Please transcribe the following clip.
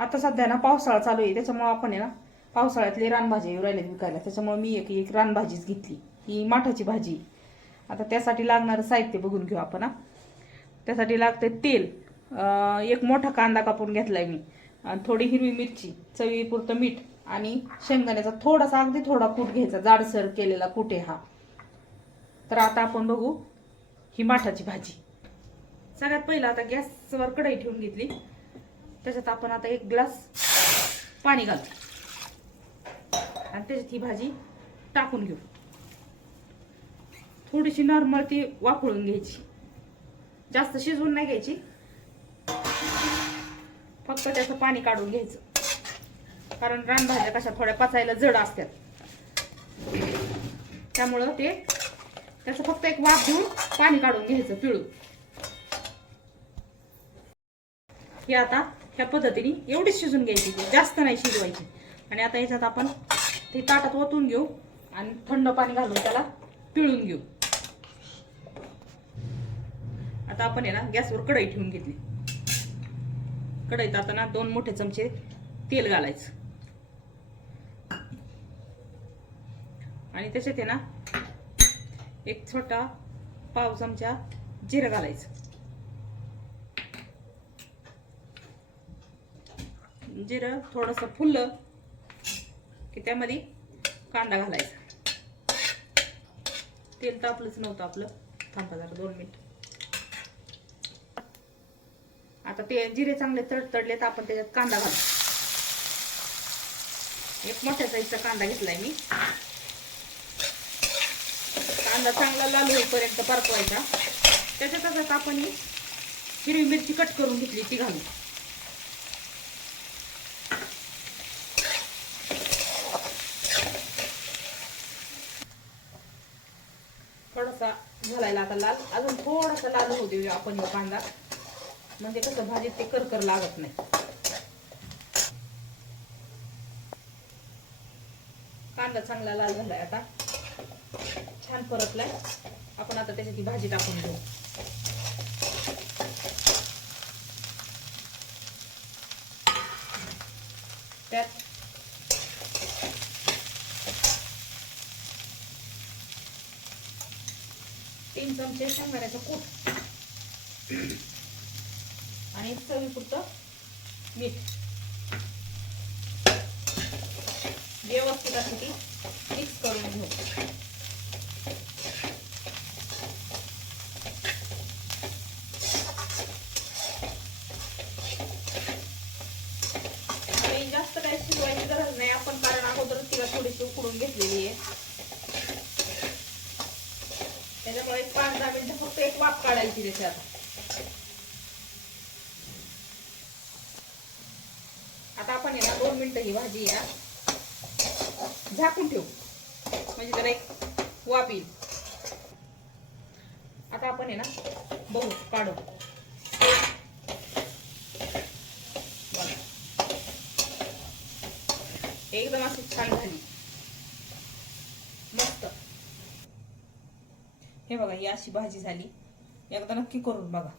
आता सध्या ना पावसाळा चालू आहे त्याच्यामुळं आपण आहे ना पावसाळ्यातले रानभाज्या येऊ राहिल्यात विकायला. त्याच्यामुळे मी एक एक रानभाजीच घेतली. ही माठाची भाजी. आता त्यासाठी लागणारं साहित्य बघून घेऊ आपण हा. त्यासाठी लागते तेल. एक मोठा कांदा कापून घेतलाय मी. आणि थोडी हिरवी मिरची चवीपुरतं मीठ आणि शेंगदाण्याचा थोडासा अगदी थोडा कूट घ्यायचा. जाडसर केलेला कूट आहे हा. तर आता आपण बघू ही माठाची भाजी. सगळ्यात पहिलं आता गॅसवर कढई ठेवून घेतली. त्याच्यात आपण आता एक ग्लास पाणी घालतो आणि त्याच्यात ही भाजी टाकून घेऊ. थोडीशी नॉर्मल ती वाफळून घ्यायची. जास्त शिजवून नाही घ्यायची. फक्त त्याचं पाणी काढून घ्यायचं. कारण रानभाज्या कशा थोड्या पचायला जड असतात. त्यामुळं ते त्याचं फक्त एक वाफ घेऊन पाणी काढून घ्यायचं पिळून. हे आता ह्या पद्धतीने एवढीच शिजून घ्यायची ती, जास्त नाही शिजवायची. आणि आता ह्याच्यात आपण ते ताटात ओतून घेऊ आणि थंड पाणी घालून त्याला पिळून घेऊ. आता आपण याला ना गॅसवर कढई ठेवून घेतली. कढईत आता ना दोन मोठे चमचे तेल घालायचं. आणि त्याच्यात आहे ना एक छोटा पाव चमचा जिरं घालायचं. जिरं थोडंसं फुललं की त्यामध्ये कांदा घालायचा. तेल तापलंच नव्हतं आपलं. थांबा जरा दोन मिनिट. आता ते जिरे चांगले तडतडले तर आपण त्याच्यात कांदा घालू. एक मोठ्या साईजचा कांदा घेतलाय मी. कांदा चांगला लाल होईपर्यंत परतवायचा. त्याच्यात आपण हिरवी मिरची कट करून घेतली ती घालू. थोडासा घालायला आता लाल अजून थोडासा लाल होऊ देऊया आपण ह्यो कांदा. म्हणजे कसं भाजीत ते करकर लागत नाही. कांदा चांगला लाल झालाय आता. छान परतलाय. आपण आता त्याच्यात भाजी टाकून घेऊ. त्यात तीन चमचे शेंगदाण्याचं कूट. आणि चवीपुरतं मीठ. व्यवस्थित अशी ती मिक्स करून घेऊ आणि जास्त काही शिजवायची गरज नाही आपण कारण अगोदरच तिला थोडीशी उकडून घेतलेली आहे त्याच्यामुळे एक पाच दहा मिनिटं फक्त एक वाफ काढायची त्याची आता आता आपण आहे ना दोन मिनिटं ही भाजी या. झाकून ठेवू. म्हणजे जरा एक वाफ येईल. आता आपण आहे ना बघू. काढू एकदम अशी छान झाली. हे बघा ही अशी भाजी झाली. एकदा नक्की करून बघा.